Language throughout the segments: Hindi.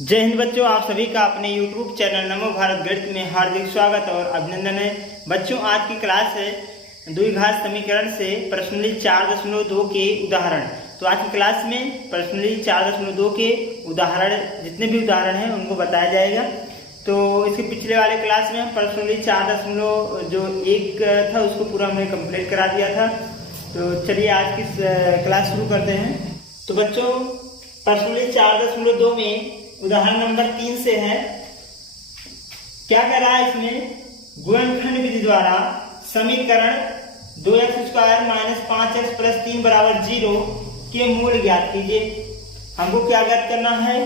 जय हिंद बच्चों, आप सभी का अपने YouTube चैनल नमो भारत गणित में हार्दिक स्वागत और अभिनंदन है। बच्चों, आज की क्लास है द्विघात समीकरण से प्रश्नावली 4.2 के उदाहरण। तो आज की क्लास में प्रश्नावली 4.2 के उदाहरण, जितने भी उदाहरण हैं उनको बताया जाएगा। तो इसके पिछले वाले क्लास में हम प्रश्नावली 4.1 था उसको पूरा हमने कंप्लीट करा दिया था। तो चलिए आज की क्लास शुरू करते हैं। तो बच्चों, प्रश्नावली 4.2 में उदाहरण नंबर 3 से है। क्या कर रहा है इसमें? गुणनखंड विधि द्वारा समीकरण 2x² - 5x + 3 = 0 के मूल ज्ञात कीजिए। हमको क्या ज्ञात करना है?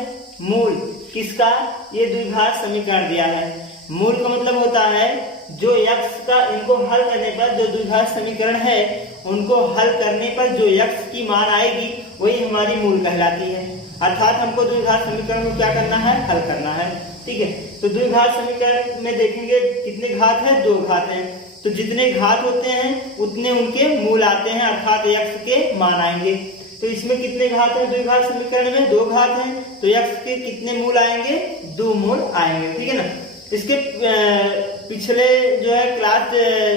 मूल किसका? ये द्विघात समीकरण दिया है। मूल का मतलब होता है जो x का, इनको हल करने पर जो द्विघात समीकरण है उनको हल करने पर जो x की मान आएगी वही हमारी मूल कहलाती है। अर्थात हमको द्विघात समीकरण में क्या करना है? हल करना है। ठीक है। तो द्विघात समीकरण में देखेंगे कितने घात है? 2 घात हैं। तो जितने घात होते हैं उतने उनके मूल आते हैं, अर्थात x के मान आएंगे। तो इसमें कितने घात है? द्विघात समीकरण में 2 घात हैं। तो x के कितने मूल आएंगे? 2 मूल आएंगे। ठीक है ना। इसके पिछले जो है क्लास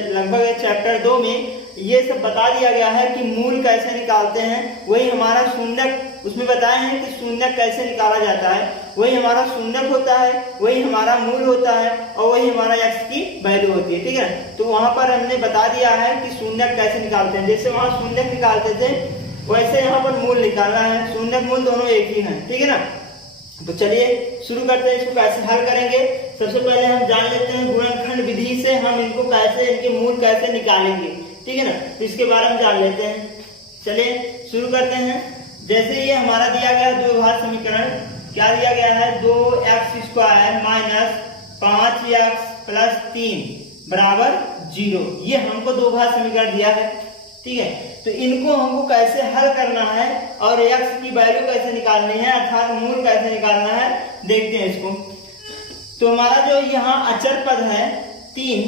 लगभग चैप्टर 2 में ये सब बता दिया गया है कि मूल कैसे निकालते हैं। वही हमारा शून्यक, उसमें बताए हैं कि शून्यक कैसे निकाला जाता है। वही हमारा शून्यक होता है, वही हमारा मूल होता है और वही हमारा x की वैल्यू होती है। ठीक है। तो वहां पर हमने बता दिया है कि शून्यक कैसे निकालते हैं। जैसे वहां शून्यक निकालते थे वैसे यहाँ पर मूल निकालना है। शून्यक मूल दोनों एक ही है। ठीक है ना। तो चलिए शुरू करते हैं। इसको कैसे हल करेंगे? सबसे पहले हम जान लेते हैं गुणनखंड विधि से हम इनको कैसे, इनके मूल कैसे निकालेंगे। ठीक है ना। तो इसके बारे में जान लेते हैं। चलिए शुरू करते हैं। जैसे ये हमारा दिया गया है द्विघात समीकरण, क्या दिया गया है? 2x² - 5x + 3 = 0। ये हमको द्विघात समीकरण दिया है। ठीक है। तो इनको हमको कैसे हल करना है और x की वैल्यू कैसे निकालनी है, अर्थात मूल कैसे निकालना है, देखते हैं इसको। तो हमारा जो यहाँ अचर पद है 3,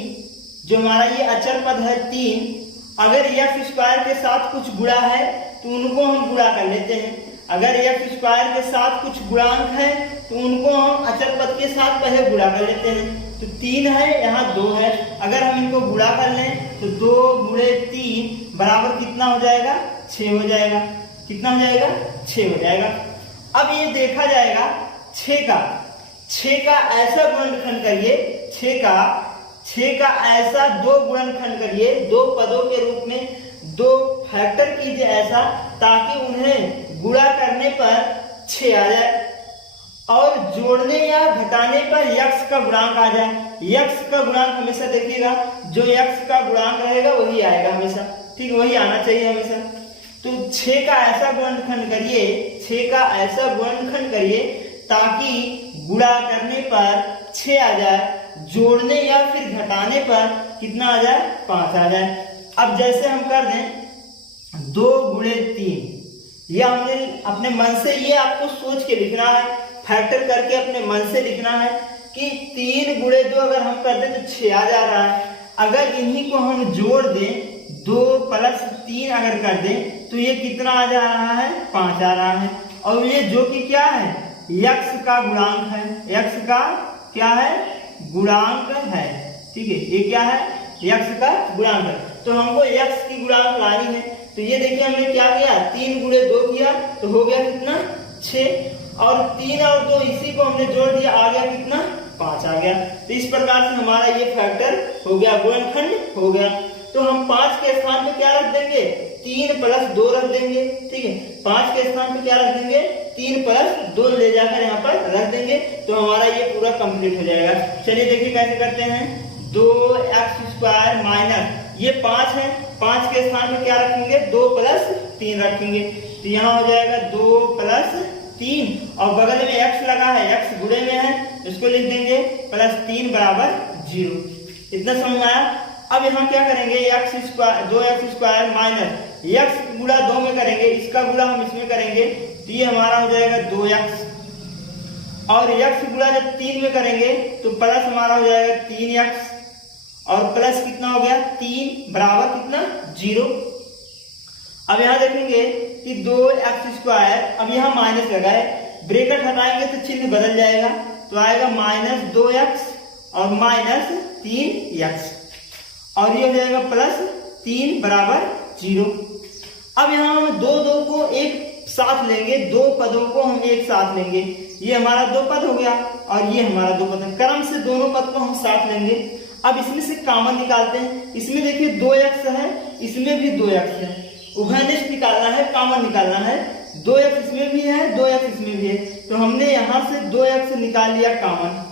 जो हमारा ये अचर पद है 3, अगर x² के साथ कुछ गुणा है तो उनको हम गुणा कर लेते हैं। अगर x² के साथ कुछ गुणांक है तो उनको हम अचर पद के साथ पहले गुणा कर लेते हैं। तो 3 है, यहाँ 2 है। अगर हम इनको गुणा कर लें तो 2 × 3 बराबर कितना हो जाएगा? 6 हो जाएगा। कितना हो जाएगा? 6 हो जाएगा। अब ये देखा जाएगा 6 का ऐसा गुणनखंड करिए, 6 का ऐसा 2 गुणनखंड करिए, 2 पदों के रूप में 2 फैक्टर कीजिए ऐसा, ताकि उन्हें गुणा करने पर 6 आ जाए और जोड़ने या घटाने पर x का गुणांक आ जाए। x का गुणांक हमेशा देखिएगा, जो x का गुणांक रहेगा वही आएगा हमेशा। ठीक, वही आना चाहिए हमेशा। तो 6 का ऐसा गुणनखंड करिए, 6 का ऐसा गुणनखंड करिए ताकि गुणा करने पर 6 आ जाए, जोड़ने या फिर घटाने पर कितना आ जाए? 5 आ जाए। अब जैसे हम कर दें 2 × 3, ये हमने अपने मन से, ये आपको सोच के लिखना है, फैक्टर करके अपने मन से लिखना है कि 3 × 2 अगर हम कर दें तो 6 आ जा रहा है। अगर इन्हीं को हम जोड़ दें, 2 + 3 अगर कर दें तो ये कितना आ जा रहा है? 5 आ रहा है। और ये जो कि क्या है? x का गुणांक है। x का क्या है? गुणांक है। ठीक है, ये क्या है? x का गुणांक है। तो हमको x की गुणांक लानी है। तो ये देखिए हमने क्या किया? 3 × 2 किया तो हो गया कितना? 6। और 3 और 2 इसी को हमने जोड़ दिया, आ गया कितना? 5 आ गया। तो इस प्रकार से हमारा ये फैक्टर हो गया, गुणनखंड हो गया। तो हम 5 के स्थान पे क्या रख देंगे? 3 + 2 रख देंगे। ठीक है, 5 के स्थान पे क्या रख देंगे? 3 + 2 ले जाकर यहाँ पर रख देंगे। तो हमारा ये पूरा कंप्लीट हो जाएगा। चलिए देखिए कैसे करते हैं। 2x² - ये 5 है, 5 के स्थान पे क्या रखेंगे? 2 + 3 रखेंगे। तो यहाँ हो जाएगा 2 + 3 और बगल में x लगा है, x गुणे में है, इसको लिख देंगे +3 = 0। इतना समझ आया? अब यहाँ क्या करेंगे? 2x² - x गुणा 2 में करेंगे, इसका गुणा हम इसमें करेंगे तो ये हमारा हो जाएगा 2x, और x गुणा जब 3 में करेंगे तो प्लस हमारा हो जाएगा 3x, और प्लस कितना हो गया? 3 बराबर कितना? 0। अब यहाँ देखेंगे कि 2x², अब यहाँ माइनस लगा है, ब्रैकेट हटाएंगे तो चिन्ह बदल जाएगा, तो आएगा -2x और -3x, और ये हो जाएगा +3 बराबर 0। अब यहाँ हम दो को एक साथ लेंगे, दो पदों को हम एक साथ लेंगे, ये हमारा दो पद हो गया और ये हमारा दो पद, क्रम से दोनों पद को हम साथ लेंगे। अब इसमें से कॉमन निकालते हैं, इसमें देखिए 2x है, इसमें भी 2x है, उभयनिष्ठ निकालना है, कॉमन निकालना है, 2x इसमें भी है, 2x इसमें भी है, तो हमने यहाँ से 2x निकाल लिया कॉमन।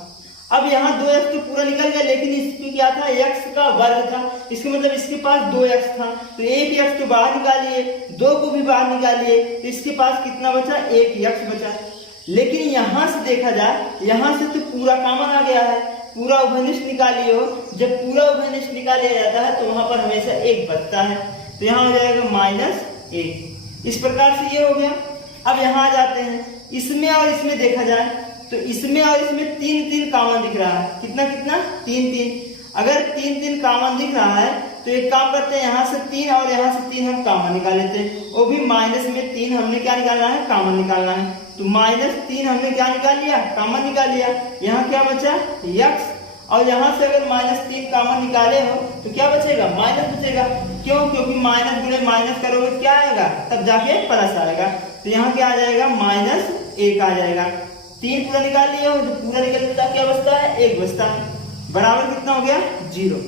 अब यहाँ 2x तो पूरा निकल गया, लेकिन इसमें क्या था, x का वर्ग था, इसका मतलब इसके पास 2x था, तो 1x तो बाहर निकालिए, 2 को भी बाहर निकालिए, तो इसके पास कितना बचा, 1x बचा। लेकिन यहाँ से देखा जाए, यहाँ से तो पूरा कॉमन आ गया है, पूरा उभयनिष्ठ निकालिए हो, जब पूरा उभयनिष्ठ निकाल लिया जाता है तो वहां पर हमेशा 1 बचता है, तो यहाँ हो जाएगा -1। इस प्रकार से ये हो गया। अब यहाँ आ जाते हैं, इसमें और इसमें देखा जाए तो इसमें और इसमें 3 कॉमन दिख रहा है, कितना 3। अगर 3 कॉमन दिख रहा है तो एक काम करते हैं, यहाँ से 3 और यहाँ से 3 हम कॉमन निकाल लेते हैं, वो भी माइनस में 3 हमने क्या निकालना है, कॉमन निकालना है, तो -3 हमने क्या निकाल लिया, कॉमन निकाल लिया। यहाँ क्या बचा, x, और यहाँ से अगर -3 कॉमन निकाले हो तो क्या बचेगा, माइनस बचेगा। क्यों, क्योंकि माइनस गुणे माइनस करोगे क्या आएगा, तब जाके प्लस आएगा, तो यहाँ क्या आ जाएगा, -1 आ जाएगा। 3 पूरा निकाल लिया हो, तो पूरा निकलता क्या बचता है, 1 बचता है, बराबर कितना हो गया, 0।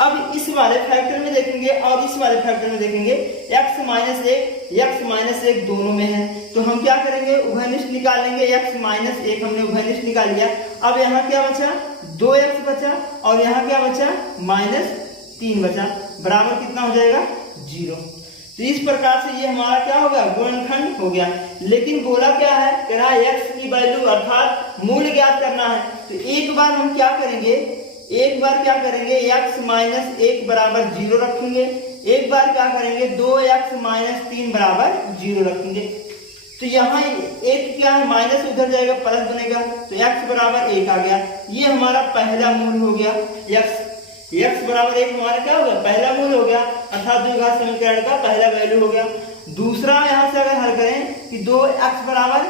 अब इस वाले फैक्टर में देखेंगे और इस वाले फैक्टर में देखेंगे, x -1 दोनों में है, तो हम क्या करेंगे, उभयनिष्ठ निकाल लेंगे, x -1 हमने उभयनिष्ठ निकाल लिया। अब यहाँ क्या बचा, 2x बचा, और यहाँ क्या बचा, -3 बचा, बराबर कितना हो जाएगा, 0। तो इस प्रकार से ये हमारा क्या हो गया, गुणनखंड हो गया। लेकिन बोला क्या है, कह रहा है x की वैल्यू अर्थात मूल्य ज्ञात करना है, तो एक बार हम क्या करेंगे, x -1 बराबर 0 रखेंगे, एक बार क्या करेंगे, 2x -3 बराबर 0 रखेंगे। तो यहाँ एक क्या है, माइनस उधर जाएगा, प्लस बनेगा, तो x बराबर 1 आ गया, ये हमारा पहला मूल हो गया। x बराबर 1 हमारा क्या हो गया, पहला मूल हो गया, अर्थात द्विघात समीकरण का पहला वैल्यू हो गया। दूसरा यहाँ से अगर हल करें कि 2x बराबर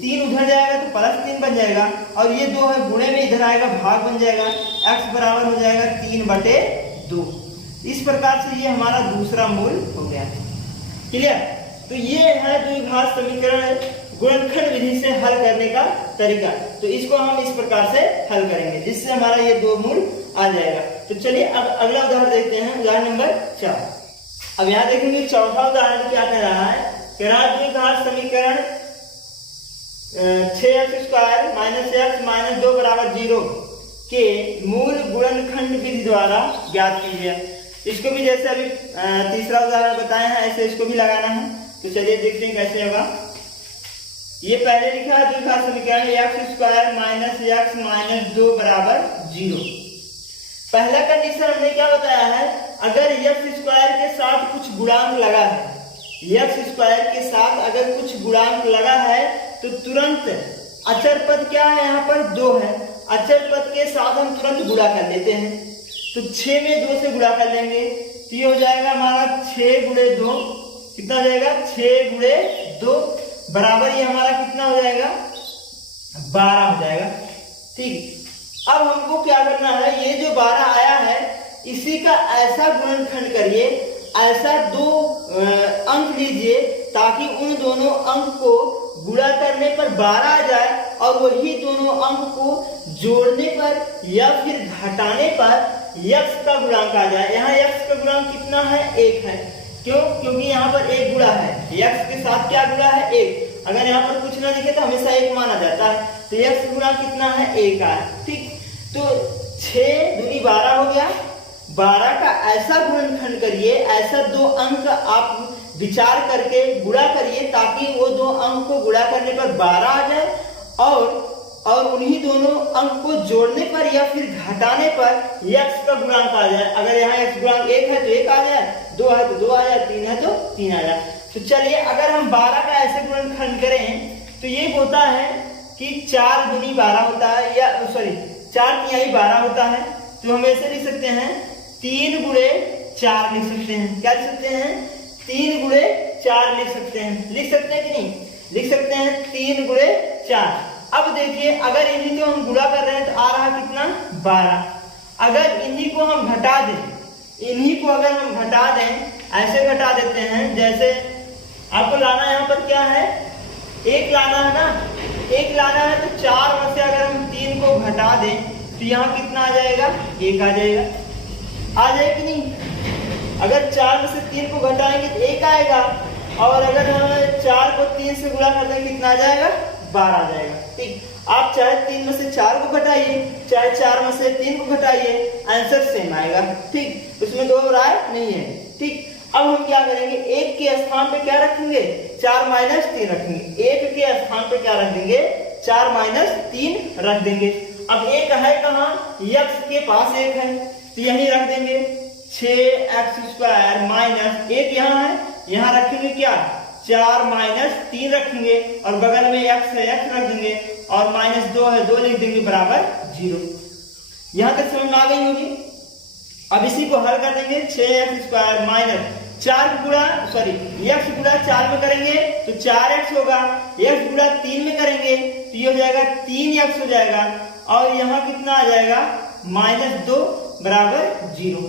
3 उधर जाएगा तो +3 बन जाएगा, और ये 2 है, गुणे में इधर आएगा, भाग बन जाएगा, x बराबर हो जाएगा 3/2। इस प्रकार से ये हमारा दूसरा मूल हो गया। क्लियर, तो ये है द्विघात समीकरण गुणनखंड विधि से हल करने का तरीका। तो इसको हम इस प्रकार से हल करेंगे, जिससे हमारा ये 2 मूल आ जाएगा। तो चलिए अब अगला उदाहरण देखते हैं, उदाहरण नंबर 4। अब यहाँ देखेंगे चौथा उदाहरण क्या कह रहा है, कह रहा है द्विघात समीकरण 6x² - 2 बराबर 0 के मूल गुणनखंड विधि द्वारा ज्ञात कीजिए। इसको भी जैसे अभी तीसरा उदाहरण बताए हैं ऐसे इसको भी लगाना है। तो चलिए देखते हैं कैसे होगा। ये पहले लिखा है द्विघात समीकरण x² - x - 2 बराबर 0। पहला कंडीशन हमने क्या बताया है, अगर x² के साथ कुछ गुणांक लगा है, x² के साथ अगर कुछ गुणांक लगा है तो तुरंत अचर पद क्या है, यहाँ पर 2 है, अचर पद के साथ हम तुरंत गुणा कर लेते हैं। तो 6 में 2 से गुणा कर लेंगे, तो ये हो जाएगा हमारा 6 × 2, कितना हो जाएगा, 6 × 2 बराबर ये हमारा कितना हो जाएगा, 12 हो जाएगा। ठीक, अब हमको क्या करना है, ये जो 12 आया है इसी का ऐसा गुणनखंड करिए, ऐसा 2 अंक लीजिए ताकि उन दोनों अंक को गुणा करने पर 12 आ जाए, और वही दोनों अंक को जोड़ने पर या फिर घटाने पर x का गुणांक आ जाए। यहाँ x का गुणांक कितना है, 1 है। क्यों, क्योंकि यहाँ पर 1 गुणा है, x के साथ क्या गुणा है, 1। अगर यहाँ पर कुछ ना दिखे तो हमेशा 1 माना जाता है, तो x गुणा कितना है, 1 है। ठीक, तो 6 दूनी 12 हो गया, 12 का ऐसा गुणनखंड करिए, ऐसा 2 अंक आप विचार करके गुणा करिए ताकि वो 2 अंक को गुणा करने पर 12 आ जाए, और उन्हीं दोनों अंक को जोड़ने पर या फिर घटाने पर x का गुणांक आ जाए। अगर यहाँ x गुणांक 1 है तो 1 आ जाए, 2 है तो 2 आ जाए, 3 है तो 3 आ जाए। तो चलिए अगर हम 12 का ऐसे गुणनखंड करें तो ये होता है कि 4 दूनी 12 होता है, या सॉरी 4 तिहाई 12 होता है। तो हम ऐसे लिख सकते हैं 3 × 4 लिख सकते हैं। क्या लिख सकते हैं, 3 × 4 लिख सकते हैं। लिख सकते हैं कि नहीं, लिख सकते हैं 3 4। अब देखिए अगर इन्हीं को हम गुणा कर रहे हैं तो आ रहा कितना 12। अगर इन्हीं को हम घटा दें, इन्हीं को अगर हम घटा दें, ऐसे घटा देते हैं जैसे आपको लाना यहाँ पर क्या है 1 लाना है ना, 1 लाना है तो 4 में से अगर हम 3 को घटा दें तो यहाँ कितना आ जाएगा 1 आ जाएगा। आ जाए कि नहीं? अगर 4 में से 3 को घटाएंगे तो 1 आएगा और अगर हम 4 को 3 से गुणा कर देंगे कितना आ जाएगा 12 आ जाएगा। ठीक, आप चाहे 3 में से 4 को घटाइए चाहे 4 में से 3 को घटाइए, आंसर सेम आएगा। ठीक, उसमें दो राय नहीं है। ठीक, अब हम क्या करेंगे 1 के स्थान पे क्या रखेंगे 4 माइनस 3 रखेंगे। 1 के स्थान पे क्या रख देंगे 4 माइनस 3 रख देंगे। अब 1 है कहाँ, x के पास 1 है तो यही रख देंगे 6x² माइनस 1 यहाँ है, यहाँ रखेंगे क्या 4 माइनस 3 रखेंगे और बगल में x है x रख देंगे और माइनस 2 है 2 लिख देंगे बराबर 0। यहाँ तक समझ में आ गई होगी। अब इसी को हल कर देंगे 6x² माइनस 4 गुणा x गुणा 4 में करेंगे तो 4x होगा, x गुणा 3 में करेंगे तो ये हो जाएगा 3x हो जाएगा और यहाँ कितना आ जाएगा -2 बराबर 0।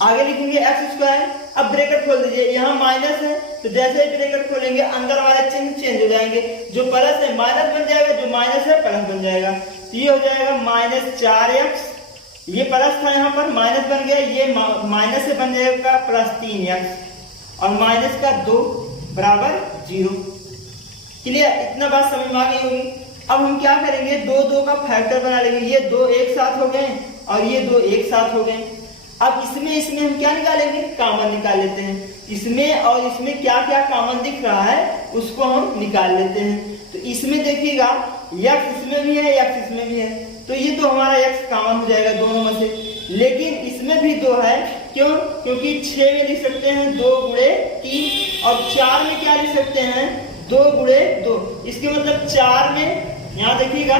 आगे लिखेंगे x²। अब ब्रैकेट खोल दीजिए, यहाँ माइनस है तो जैसे ही ब्रैकेट खोलेंगे अंदर वाले चिन्ह चेंज हो जाएंगे, जो प्लस है माइनस बन जाएगा, जो माइनस है प्लस बन जाएगा। तो ये हो जाएगा -4x, ये प्लस था यहाँ पर माइनस बन गया, ये माइनस से बन जाएगा +3x और माइनस का 2 बराबर 0। क्लियर? इतना बात समझ में आ गई होगी। अब हम क्या करेंगे 2 का फैक्टर बना लेंगे। ये 2 एक साथ हो गए और ये 2 एक साथ हो गए। अब इसमें हम क्या निकालेंगे कॉमन निकाल लेते हैं। इसमें और इसमें क्या क्या कॉमन दिख रहा है उसको हम निकाल लेते हैं। तो इसमें देखिएगा x इसमें भी है x इसमें भी है तो ये तो हमारा x कॉमन हो जाएगा दोनों में से। लेकिन इसमें भी 2 है, क्यों? क्योंकि 6 में लिख सकते हैं 2 गुणे 3 और 4 में क्या लिख सकते हैं 2 गुणे 2। इसके मतलब 4 में, यहाँ देखिएगा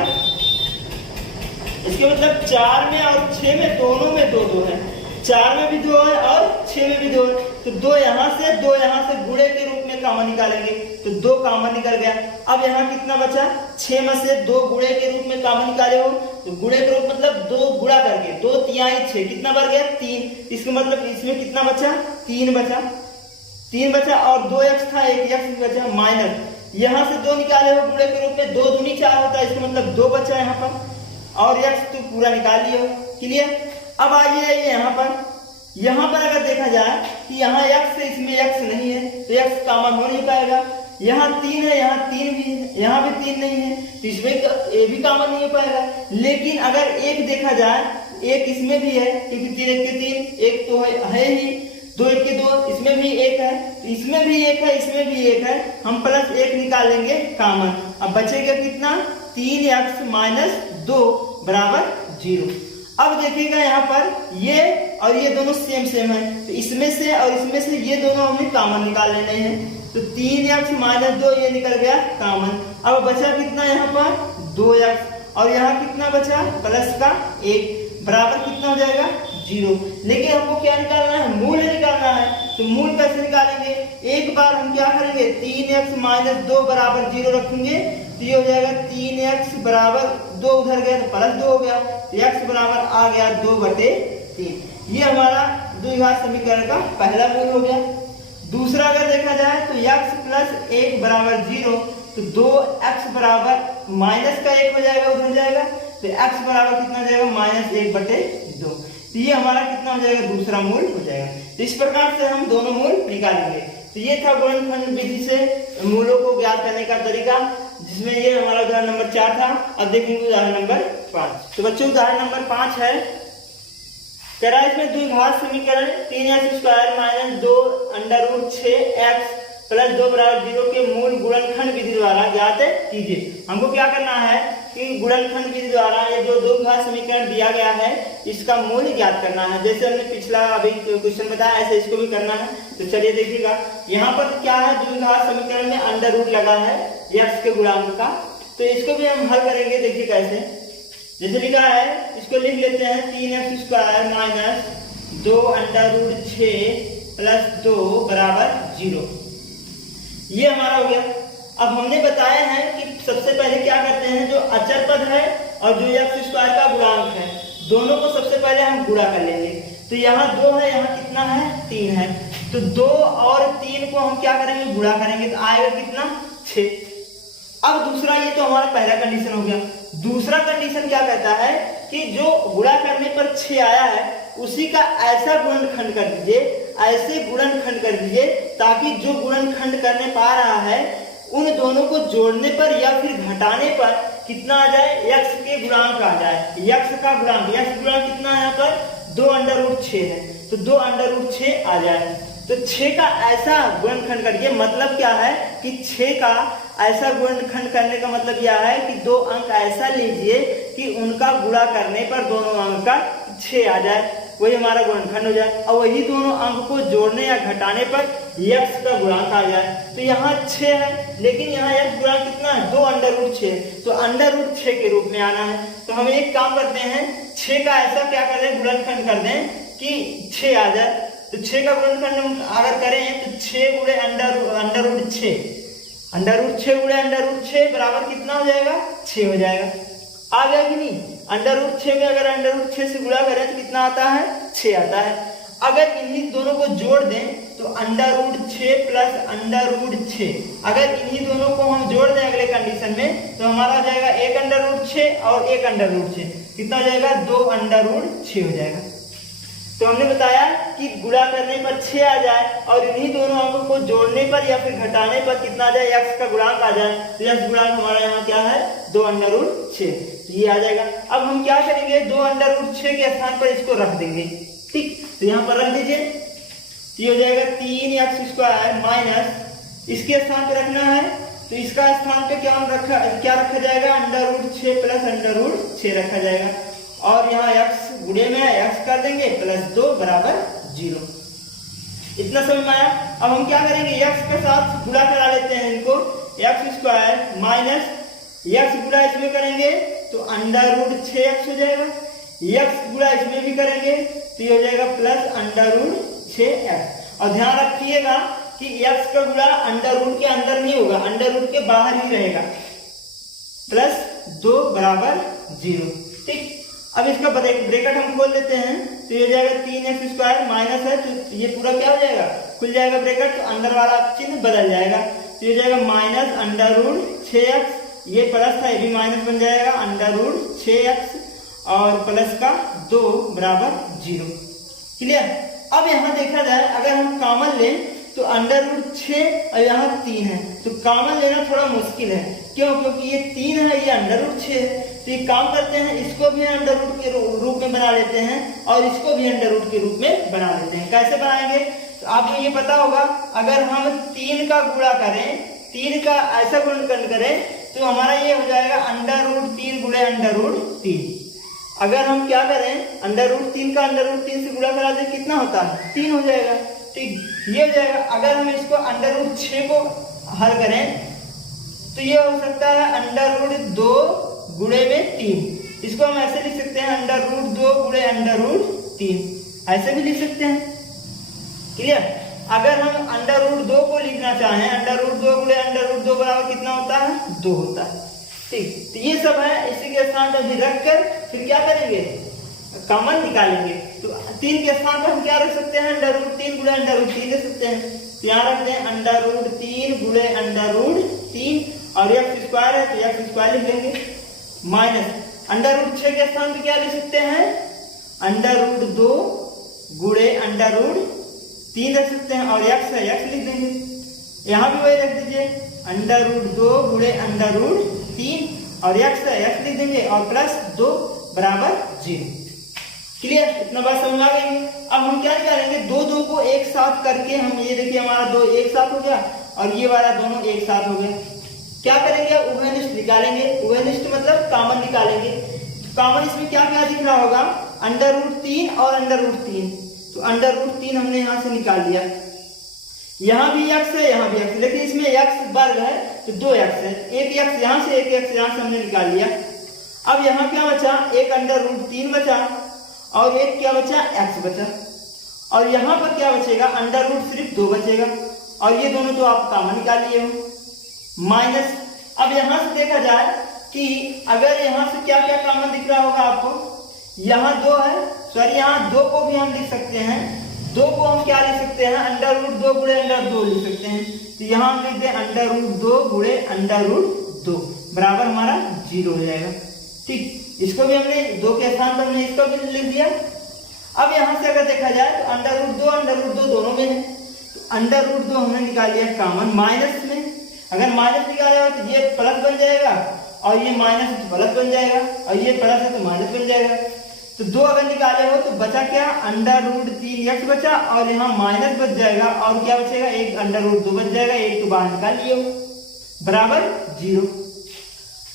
इसके मतलब 4 में और 6 में दोनों में 2 है। 4 में भी 2 है और 6 में भी 2 है तो 2 यहाँ से गुणे के रूप में कॉमन निकालेंगे तो 2 कॉमन निकल गया। अब यहाँ कितना बचा 6 में से 2 गुणे के रूप में कॉमन निकाले हो तो गुणे के रूप मतलब 2 गुणा करके 2 तिहाई 6 कितना बढ़ गया 3। इसका मतलब इसमें कितना बचा 3 बचा और 2x था 1x बचा माइनस यहाँ से 2 निकाले हो गुणे के रूप में 2 दूनी 4 होता है, इसका मतलब 2 बचा यहाँ पर और x तो पूरा निकाल लिया हो। क्लियर? अब आइए यहाँ पर अगर देखा जाए कि यहाँ x है इसमें x नहीं है तो x कॉमन हो नहीं पाएगा। यहाँ 3 है यहाँ 3 भी है, यहाँ भी 3 नहीं है तो इसमें ये भी कॉमन नहीं हो पाएगा। लेकिन अगर 1 देखा जाए 1 इसमें भी है क्योंकि 3 1 के 3 1 तो है ही, 2 1 के 2 इसमें भी 1 है तो इसमें भी 1 है इसमें भी 1 है, हम +1 निकाल लेंगे कॉमन। अब बचेगा कितना 3x - 2 बराबर 0। अब देखिएगा यहाँ पर ये और ये दोनों सेम है तो इसमें से और इसमें से ये दोनों हमें कॉमन निकाल लेने हैं तो 3x - 2 ये निकल गया कॉमन। अब बचा कितना यहाँ पर 2x और यहाँ कितना बचा प्लस का 1 बराबर कितना हो जाएगा 0। लेकिन हमको क्या निकालना है मूल निकालना है तो मूल कैसे निकालेंगे, एक बार हम क्या करेंगे 3x - 2 बराबर 0 रखेंगे तो ये हो जाएगा 3x बराबर 2 उधर गया तो +2 हो गया तो x बराबर आ गया 2/3। ये हमारा द्विघात समीकरण का पहला मूल हो गया। दूसरा अगर देखा जाए तो x + 1 बराबर 0 तो 2x बराबर माइनस का 1 हो जाएगा उधर जाएगा तो x बराबर कितना हो जाएगा -1/2। तो ये हमारा कितना हो जाएगा दूसरा मूल हो जाएगा। तो इस प्रकार से हम दोनों मूल निकालेंगे। तो ये था गुणनखंड विधि से मूलों को ज्ञात करने का तरीका, जिसमें ये हमारा उदाहरण नंबर 4 था। अब देखेंगे उदाहरण नंबर 5। तो बच्चों उदाहरण नंबर 5 है, कह रहा है इसमें द्विघात समीकरण 3x² - 2 √6x + 2 बराबर 0 के मूल गुणनखंड विधि द्वारा ज्ञात कीजिए। हमको क्या करना है कि गुणनखंड विधि द्वारा ये जो द्विघात समीकरण दिया गया है इसका मूल ज्ञात करना है। जैसे हमने पिछला अभी क्वेश्चन बताया ऐसे इसको भी करना है। तो चलिए देखिएगा यहाँ पर क्या है, द्विघात समीकरण में अंडर रूट लगा है x के गुणांक का, तो इसको भी हम हल करेंगे। देखिए कैसे, जैसे लिखा है इसको लिख लेते हैं 3x² - 2 √6 + 2 बराबर 0। ये हमारा हो गया। अब हमने बताया है कि सबसे पहले क्या करते हैं, जो अचर पद है और जो x स्क्वायर का गुणांक है, दोनों को सबसे पहले हम गुणा कर लेंगे। तो यहाँ 2 है, यहाँ कितना है 3 है, तो 2 और 3 को हम क्या करेंगे, गुणा करेंगे, तो आएगा कितना 6। अब दूसरा, ये तो हमारा पहला कंडीशन हो गया। दूसरा कंडीशन क्या कहता है कि जो गुणा करने पर 6 आया है उसी का ऐसा गुणनखंड कर दीजिए, ऐसे गुणनखंड कर दीजिए ताकि जो गुणनखंड करने पा रहा है उन दोनों को जोड़ने पर या फिर घटाने पर कितना आ जाए, x के गुणांक आ जाए। x का गुणांक, x गुणांक कितना है यहाँ पर 2√6 है, तो 2√6 आ जाए। तो 6 का ऐसा गुणनखंड करिए, मतलब क्या है कि 6 का ऐसा गुणनखंड करने का मतलब यह है कि 2 अंक ऐसा लीजिए कि उनका गुणा करने पर दोनों अंक का 6 आ जाए, वही हमारा गुणनखंड हो जाए। और वही दोनों अंक को जोड़ने या घटाने पर x का गुणांक आ जाए। तो यहाँ 6 है, लेकिन यहाँ x गुणांक कितना है 2√6, तो √6 के रूप में आना है। तो हम एक काम करते हैं, 6 का ऐसा क्या कर दें, गुणनखंड कर दें कि 6 आ जाए। तो 6 का गुणनखंड अगर करें तो 6 गुणे √6, √6 गुणे √6 बराबर कितना हो जाएगा, 6 हो जाएगा। आ गया कि नहीं, √6 में अगर √6 से गुणा करें तो कितना आता है, 6 आता है। अगर इन्हीं दोनों को जोड़ दें तो √6 प्लस √6, अगर इन्हीं दोनों को हम जोड़ दें अगले कंडीशन में तो हमारा हो जाएगा 1√6 और 1√6, कितना हो जाएगा 2√6 हो जाएगा। तो हमने बताया कि गुणा करने पर 6 आ जाए और इन्हीं दोनों अंकों को जोड़ने पर या फिर घटाने पर कितना आ जाए, x का गुणांक आ जाए। तो x गुणांक हमारा यहाँ क्या है 2√6, ये आ जाएगा। अब हम क्या करेंगे, 2√6 के स्थान पर इसको रख देंगे, ठीक। तो यहाँ पर रख दीजिए, ये हो जाएगा 3x² माइनस, इसके स्थान पर रखना है तो इसका स्थान पे क्या रखा जाएगा, √6 प्लस √6 रखा जाएगा। और यहाँ x गुणे में x कर देंगे प्लस 2 बराबर 0। इतना समझ में आया। अब हम क्या करेंगे, x के साथ गुणा करा लेते हैं इनको, x² माइनस x गुणा इसमें करेंगे तो √6x हो जाएगा, x गुणा इसमें भी करेंगे तो ये हो जाएगा प्लस √6x। और ध्यान रखिएगा कि x का गुणा अंडर के अंदर नहीं होगा, अंडर के बाहर ही रहेगा, प्लस 2 बराबर 0, ठीक। अब इसका ब्रैकेट हम खोल लेते हैं तो ये हो जाएगा 3x² माइनस है तो ये पूरा क्या हो जाएगा, खुल जाएगा ब्रैकेट, तो अंदर वाला चिन्ह बदल जाएगा, तो ये हो जाएगा माइनस √6x, ये प्लस था ये भी माइनस बन जाएगा, √6x और प्लस का 2 बराबर 0। क्लियर। अब यहाँ देखा जाए अगर हम कॉमन लें तो √6 और यहाँ 3 है, तो कॉमन लेना थोड़ा मुश्किल है, क्यों, क्योंकि ये 3 है ये √6 है। तो ये काम करते हैं, इसको भी अंडर रूट के रूप में बना लेते हैं और इसको भी अंडर रूट के रूप में बना लेते हैं। कैसे बनाएंगे, तो आपको ये पता होगा, अगर हम 3 का गुणा करें, 3 का ऐसा गुणनखंड करें तो हमारा ये हो जाएगा √3 गुणे √3। अगर हम क्या करें, √3 का √3 से गुणा करा दें कितना होता है, 3 हो जाएगा, ठीक, ये हो जाएगा। अगर हम इसको √6 को हल करें तो ये हो सकता है √2 गुणे में 3, इसको हम ऐसे लिख सकते हैं √2 गुणे √3, ऐसे भी लिख सकते हैं। क्लियर। अगर हम √2 को लिखना चाहें, √2 गुणे √2 बराबर कितना होता है, 2 होता है, ठीक। तो ये सब है, इसी के स्थान पर भी रख कर फिर क्या करेंगे, कॉमन निकालेंगे। तो 3 के स्थान पर हम क्या रख सकते हैं, √3 गुणे √3 रख सकते हैं, तो यहाँ रखते हैं √3 गुणे √3 और x² है तो x² लिख लेंगे, माइनस √6 के स्थान पे क्या लिख सकते हैं, √2 गुणे √3 रख सकते हैं और x है x लिख देंगे, यहाँ भी वही रख दीजिए √2 गुणे √3 और x है x लिख देंगे और प्लस 2 बराबर 0। क्लियर, इतना बात समझ आ गई। अब हम क्या करेंगे, 2 को एक साथ करके हम ये देखिए हमारा 2 एक साथ हो गया और ये वाला दोनों एक साथ हो गया। क्या करेंगे, उभयनिष्ठ निकालेंगे, उभयनिष्ठ मतलब कॉमन निकालेंगे। कॉमन इसमें क्या क्या दिख रहा होगा, √3 और √3, तो √3 हमने यहाँ से निकाल दिया, यहाँ भी x है यहाँ भी x, लेकिन इसमें x वर्ग है तो 2x है, एक x यहाँ से एक x यहाँ से हमने निकाल लिया। अब यहाँ क्या बचा, एक √3 बचा और एक क्या बचा, x बचा, और यहाँ पर क्या बचेगा, √सिर्फ 2 बचेगा और ये दोनों तो आप कॉमन निकाल लिए हो, माइनस। अब यहाँ से देखा जाए कि अगर यहाँ से क्या क्या कॉमन दिख रहा होगा आपको, यहाँ 2 है, सॉरी यहाँ 2 को भी हम लिख सकते हैं, 2 को हम क्या लिख सकते हैं, अंडर रूट 2 गुणे अंडर 2 लिख सकते हैं। तो यहाँ हम लिखते हैं अंडर रूट 2 गुणे अंडर रूट 2 बराबर हमारा 0 हो जाएगा। ठीक, इसको भी हमने 2 के स्थान पर हमने इसको भी लिख दिया। अब यहाँ से अगर देखा जाए तो अंडर रूट 2 दोनों में है, तो अंडर रूट 2 हमने निकाल लिया कॉमन माइनस में। अगर माइनस निकालेगा तो ये प्लस बन जाएगा और ये माइनस तो प्लस बन जाएगा और ये प्लस है तो माइनस बन जाएगा। तो 2 अगर निकाले हो तो बचा क्या, अंडर रूट 3x बचा और यहाँ माइनस बच जाएगा और क्या बचेगा, एक अंडर रूट 2 बच जाएगा, एक तो बाहर निकाल लियो बराबर 0।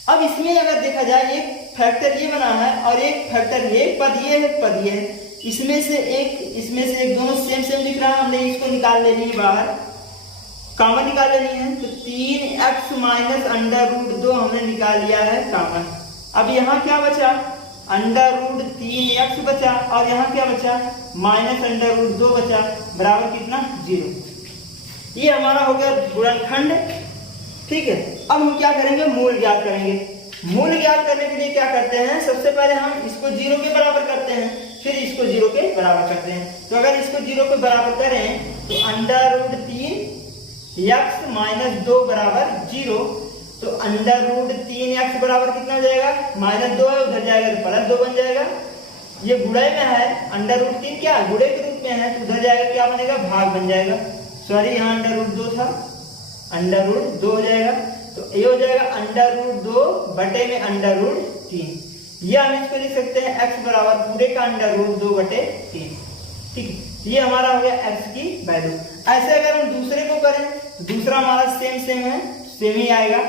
अब इसमें अगर देखा जाए एक फैक्टर ये बना है और एक फैक्टर ये, पद ये है, पद ये है, इसमें से एक दोनों सेम दिख रहा है, हमने इसको निकाल लेनी है बाहर, कॉमन निकाल लेनी है। तो 3x माइनस अंडर रूट 2 हमने निकाल लिया है कॉमन। अब यहाँ क्या बचा, अंडर रूट 3x बचा और यहाँ क्या बचा, माइनस अंडर रूट 2 बचा बराबर कितना, 0। ये हमारा हो गया गुणनखंड। ठीक है, अब हम क्या करेंगे, मूल ज्ञात करेंगे। मूल ज्ञात करने के लिए क्या करते हैं, सबसे पहले हम इसको 0 के बराबर करते हैं, फिर इसको 0 के बराबर करते हैं। तो अगर इसको 0 के बराबर करें तो अंडर रूट 3x माइनस 2 बराबर 0। तो अंडर रूट 3x बराबर कितना हो जाएगा, माइनस 2 है, उधर जाएगा तो प्लस 2 बन जाएगा। ये गुणे में है, अंडर रूट 3 क्या गुणे के रूप में है, तो उधर जाएगा क्या बनेगा, भाग बन जाएगा। सॉरी यहाँ अंडर रूट 2 था, अंडर रूट 2 हो जाएगा। तो ये हो जाएगा अंडर रूट 2 बटे में अंडर रूट 3। ये हम इसको लिख सकते हैं x बराबर पूरे का अंडर रूट 2 बटे 3। ठीक है, ये हमारा हो गया x की वैल्यू। ऐसे अगर हम दूसरे को करें तो दूसरा हमारा सेम है, सेम ही आएगा।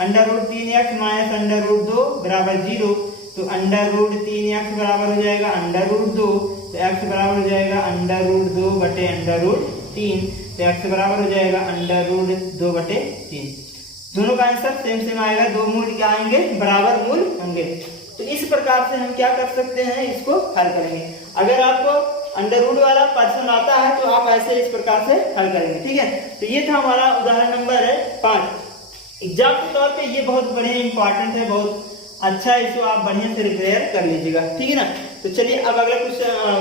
Under root 3x minus under root 2 बराबर 0। तो अंडर रूट 3x बराबर हो जाएगा अंडर रूट 2, तो x बराबर हो जाएगा अंडर रूट 2 बटे अंडर रूट 3। तो x बराबर हो जाएगा अंडर रूट 2 बटे 3। दोनों का आंसर सेम आएगा, दो मूल क्या आएंगे, बराबर मूल होंगे। तो इस प्रकार से हम क्या कर सकते हैं, इसको हल करेंगे। अगर आपको अंडर रूट वाला पर्सन आता है तो आप ऐसे इस प्रकार से हल करेंगे। ठीक है, तो ये था हमारा उदाहरण नंबर 5। एग्जाम के तौर पे ये बहुत बढ़िया इंपॉर्टेंट है, बहुत अच्छा है, इसको आप बढ़िया से रिपेयर कर लीजिएगा। ठीक है ना। तो चलिए अब अगला कुछ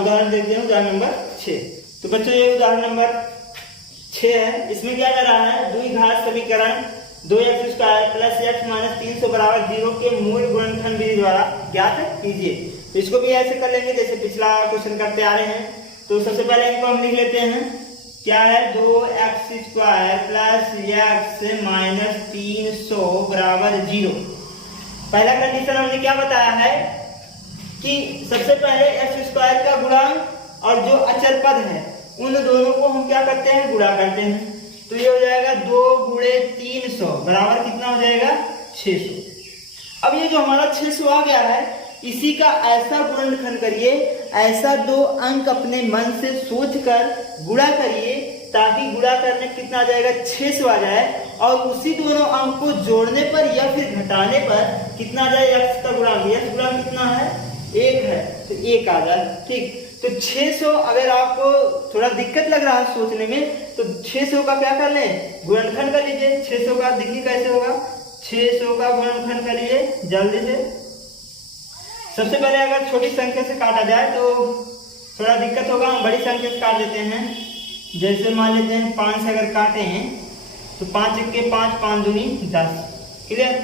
उदाहरण देखते हैं, उदाहरण नंबर 6। तो बच्चों ये उदाहरण नंबर 6 है। इसमें क्या कर रहा है, द्विघात समीकरण 2x square plus x minus 300 बराबर 0 के मूल गुणनखंड विधि द्वारा ज्ञात कीजिए। तो इसको भी ऐसे कर लेंगे जैसे पिछला क्वेश्चन करते आ रहे हैं। तो सबसे पहले इनको हम लिख लेते हैं, क्या है, 2x square plus x minus 300 बराबर 0। पहला कंडीशन हमने क्या बताया है कि सबसे पहले x स्क्वायर का गुणा और जो अचर पद है उन दोनों को हम क्या करते हैं, गुणा करते हैं। तो ये हो जाएगा 2 गुणे 300 बराबर कितना हो जाएगा, 600। अब ये जो हमारा 600 आ गया है, इसी का ऐसा गुणनखंड करिए, ऐसा 2 अंक अपने मन से सोचकर गुणा करिए ताकि गुणा करने कितना आ जाएगा, 600 आ जाए। और उसी दोनों अंक को जोड़ने पर या फिर घटाने पर कितना आ जाए, x का गुणांक, x गुणांक कितना है, 1 है, तो 1 आ जाए। ठीक, तो 600 अगर आपको थोड़ा दिक्कत लग रहा है सोचने में तो 600 का क्या कर लें, गुणनखंड कर लीजिए। 600 का देखिए कैसे होगा, 600 का गुणनखंड करिए जल्दी से। सबसे पहले अगर छोटी संख्या से काटा जाए तो थोड़ा दिक्कत होगा, हम बड़ी संख्या से काट देते हैं। जैसे मान लेते हैं 5 से अगर काटे हैं तो 5 के 5, 5 दूनी 10, क्लियर।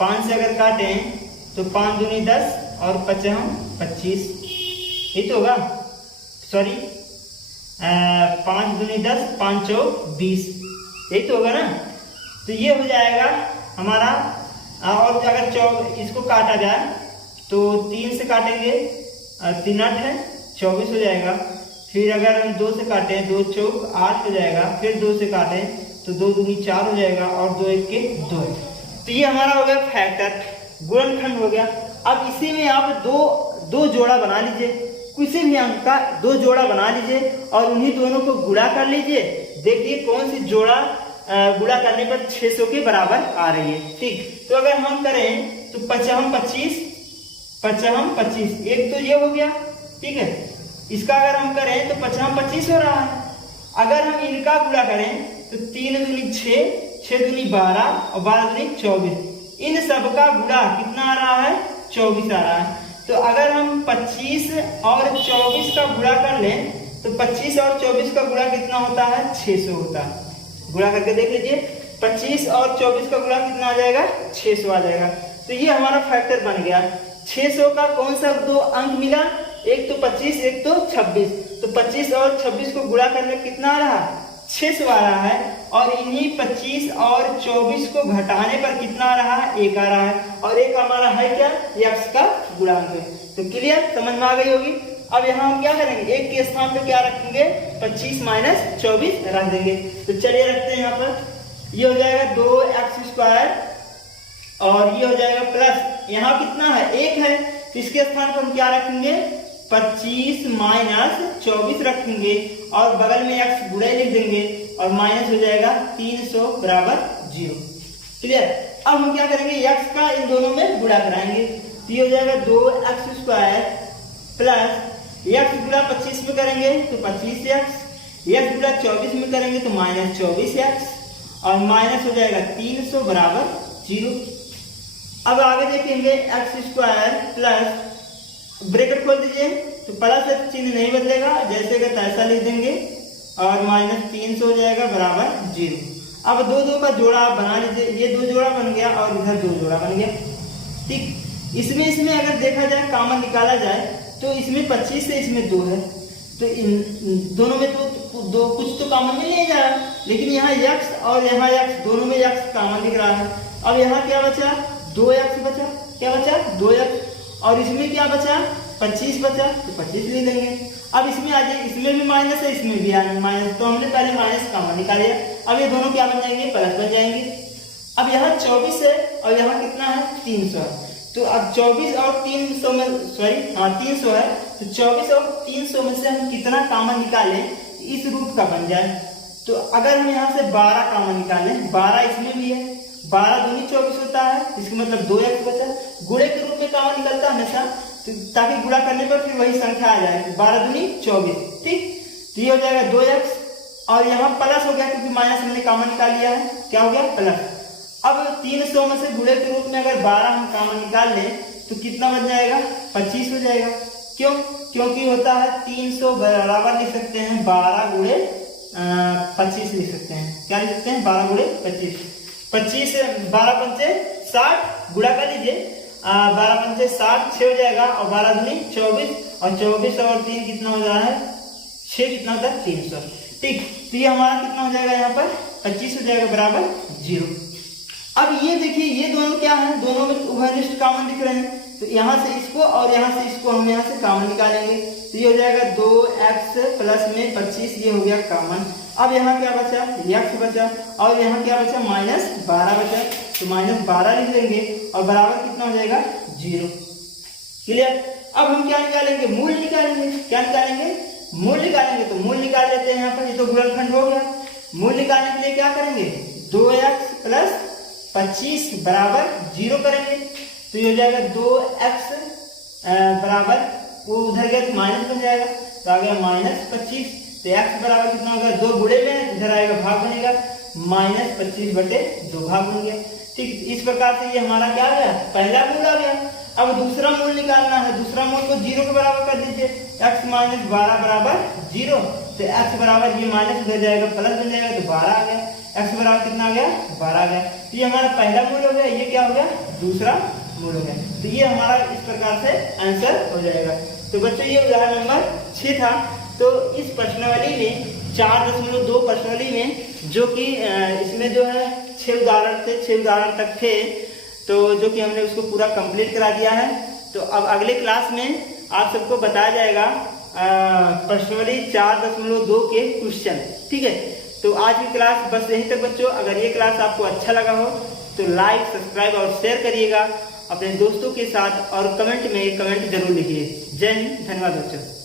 5 से अगर काटे हैं तो 5 दूनी 10 और 5 25, यही तो होगा, सॉरी 5 दूनी 10, 5 चौक 20, यही तो होगा ना। तो ये हो जाएगा हमारा। और अगर इसको काटा जाए तो 3 से काटेंगे, 3 8 है 24 हो जाएगा। फिर अगर हम 2 से काटें, 2 चौक 8 हो जाएगा। फिर 2 से काटें तो 2 दूनी 4 हो जाएगा और 2 1 के 2। तो ये हमारा हो गया फैक्टर, गुणनखंड हो गया। अब इसी में आप दो जोड़ा बना लीजिए, किसी भी अंक का 2 जोड़ा बना लीजिए और उन्हीं दोनों को गुणा कर लीजिए। देखिए कौन सी जोड़ा गुणा करने पर 600 के बराबर आ रही है। ठीक, तो अगर हम करें तो 5 25, 5 25, एक तो ये हो गया। ठीक है, इसका अगर हम करें तो 5 25 हो रहा है। अगर हम इनका गुणा करें तो 3 दूनी 6, 6 दूनी 12 और 12 दूनी 24। इन सब का गुणा कितना आ रहा है? 24 आ रहा है। तो अगर हम 25 और 24 का गुणा कर लें तो 25 और 24 का गुणा कितना होता है? 600 होता है। गुणा करके देख लीजिए, 25 और 24 का गुणा कितना आ जाएगा? 600 आ जाएगा। तो ये हमारा फैक्टर बन गया। 600 का कौन सा दो अंक मिला? एक तो 25, एक तो 26। तो 25 और 26 को गुणा करने कितना आ रहा? 600 आ रहा है। और इन्हीं 25 और 24 को घटाने पर कितना आ रहा है? 1 आ रहा है। और एक हमारा है क्या? x का गुणांक है। तो क्लियर, समझ में आ गई होगी। अब यहाँ हम क्या करेंगे? एक के स्थान पे क्या रखेंगे? 25 - 24 रख देंगे। तो चलिए रखते हैं यहाँ पर। ये हो जाएगा 2x² और ये हो जाएगा प्लस, यहाँ कितना है? 1 है। तो इसके स्थान पर हम क्या रखेंगे? 25 - 24 रखेंगे और बगल में x गुणा लिख देंगे और माइनस हो जाएगा 300 बराबर 0। क्लियर। अब हम क्या करेंगे? x का इन दोनों में गुणा कराएंगे। तो ये हो जाएगा 2x² प्लस x गुणा 25 में करेंगे तो 25x, x गुणा 24 में करेंगे तो -24x और माइनस हो जाएगा 300 बराबर 0। अब आगे देखेंगे x² प्लस, ब्रैकेट खोल दीजिए तो प्लस चिन्ह नहीं बदलेगा, जैसे का तैसा लिख देंगे और -300 हो जाएगा बराबर 0। अब दो दो का जोड़ा आप बना लीजिए। ये 2 जोड़ा बन गया और इधर 2 जोड़ा बन गया। ठीक। इसमें अगर देखा जाए, कॉमन निकाला जाए तो इसमें 25 है, इसमें 2 है। तो इन दोनों में तो दो कुछ तो कॉमन नहीं जा रहा, लेकिन यहाँ x और यहाँ x, दोनों में x कॉमन दिख रहा है। अब यहाँ क्या बचा? 2x बचा। क्या बचा? 2x। और इसमें क्या बचा? 25 बचा, तो 25 ले लेंगे। अब इसमें आ जाए, इसमें भी माइनस है, इसमें भी माइनस, तो हमने पहले माइनस कॉमन निकाला। अब ये दोनों क्या बन जाएंगे? प्लस बन जाएंगे। अब यहाँ 24 है और यहाँ कितना है? 300 है। तो अब 24 और 300 में, सॉरी हाँ 300 है, तो 24 और 300 में से हम कितना कॉमन निकालें इस रूप का बन जाए। तो अगर हम यहाँ से 12 कॉमन निकालें, 12 इसमें भी है, 12 दूनी 24 होता है, इसका मतलब 2x बचा। गुणे के रूप में कॉमन निकलता है हमेशा, तो ताकि गुणा करने पर फिर वही संख्या आ जाए। 12 दूनी 24। ठीक। तो ये हो जाएगा 2x और यहाँ प्लस हो गया क्योंकि माइनस हमने कॉमन निकाल लिया है। क्या हो गया? प्लस। अब 300 में से गुणे के रूप में अगर 12 हम कॉमन निकाल लें तो कितना बन जाएगा? 25 हो जाएगा। क्यों? क्योंकि होता है 300 बराबर लिख सकते हैं 12 गुणे 25 लिख सकते हैं। क्या लिख सकते हैं? 12 गुणे 25। 25 12 पंचे 60 गुणा कर लीजिए। 12 पंचे 60, 6 हो जाएगा और 12 दूनी 24 और 24 और 3 कितना हो रहा है? 6 कितना होता है? 300। ठीक। तो ये हमारा कितना हो जाएगा? यहाँ पर 25 हो जाएगा बराबर 0। अब ये देखिए, ये दोनों क्या है? दोनों में उभयनिष्ठ कॉमन दिख रहे हैं। तो यहाँ से इसको और यहाँ से इसको हम यहाँ से कॉमन निकालेंगे। तो ये हो जाएगा 2x प्लस में 25, ये हो गया कॉमन। अब यहाँ क्या बचा? x बचा और यहाँ क्या बचा? -12 बचा। तो -12 लिख देंगे और बराबर कितना हो जाएगा? 0। क्लियर। अब हम क्या निकालेंगे? मूल निकालेंगे। क्या निकालेंगे? मूल निकालेंगे। तो मूल निकाल लेते हैं। यहाँ पर ये तो गुणनखंड हो गया। मूल निकालने के लिए क्या करेंगे? 2x प्लस 25 बराबर 0 करेंगे। तो ये हो जाएगा 2x बराबर, वो उधर गया तो माइनस बन जाएगा, तो आ गया -25। तो x बराबर कितना होगा? 2 गुणे में इधर आएगा भाग बनेगा, -25/2 भाग बन गया। ठीक। इस प्रकार से ये हमारा क्या आ गया? पहला मूल आ गया। अब दूसरा मूल निकालना है। दूसरा मूल को 0 के बराबर कर दीजिए। x - 12 बराबर 0। तो x बराबर, ये माइनस उधर जाएगा प्लस बन जाएगा, तो 12 आ गया। x बराबर कितना आ गया? 12 आ गया। तो ये हमारा पहला मूल हो गया। ये क्या हो गया? दूसरा मूल हो गया। तो ये हमारा इस प्रकार से आंसर हो जाएगा। तो बच्चों ये उदाहरण नंबर 6 था। तो इस प्रश्नावली में 4.2 प्रश्नावली में जो कि इसमें जो है 6 उदाहरण थे, 6 उदाहरण तक थे, तो जो कि हमने उसको पूरा कंप्लीट करा दिया है। तो अब अगले क्लास में आप सबको बताया जाएगा प्रश्नावली 4.2 के क्वेश्चन। ठीक है। तो आज की क्लास बस यहीं तक बच्चों। अगर ये क्लास आपको अच्छा लगा हो तो लाइक, सब्सक्राइब और शेयर करिएगा अपने दोस्तों के साथ और कमेंट में कमेंट जरूर लिखिए। जय हिंद, धन्यवाद बच्चों।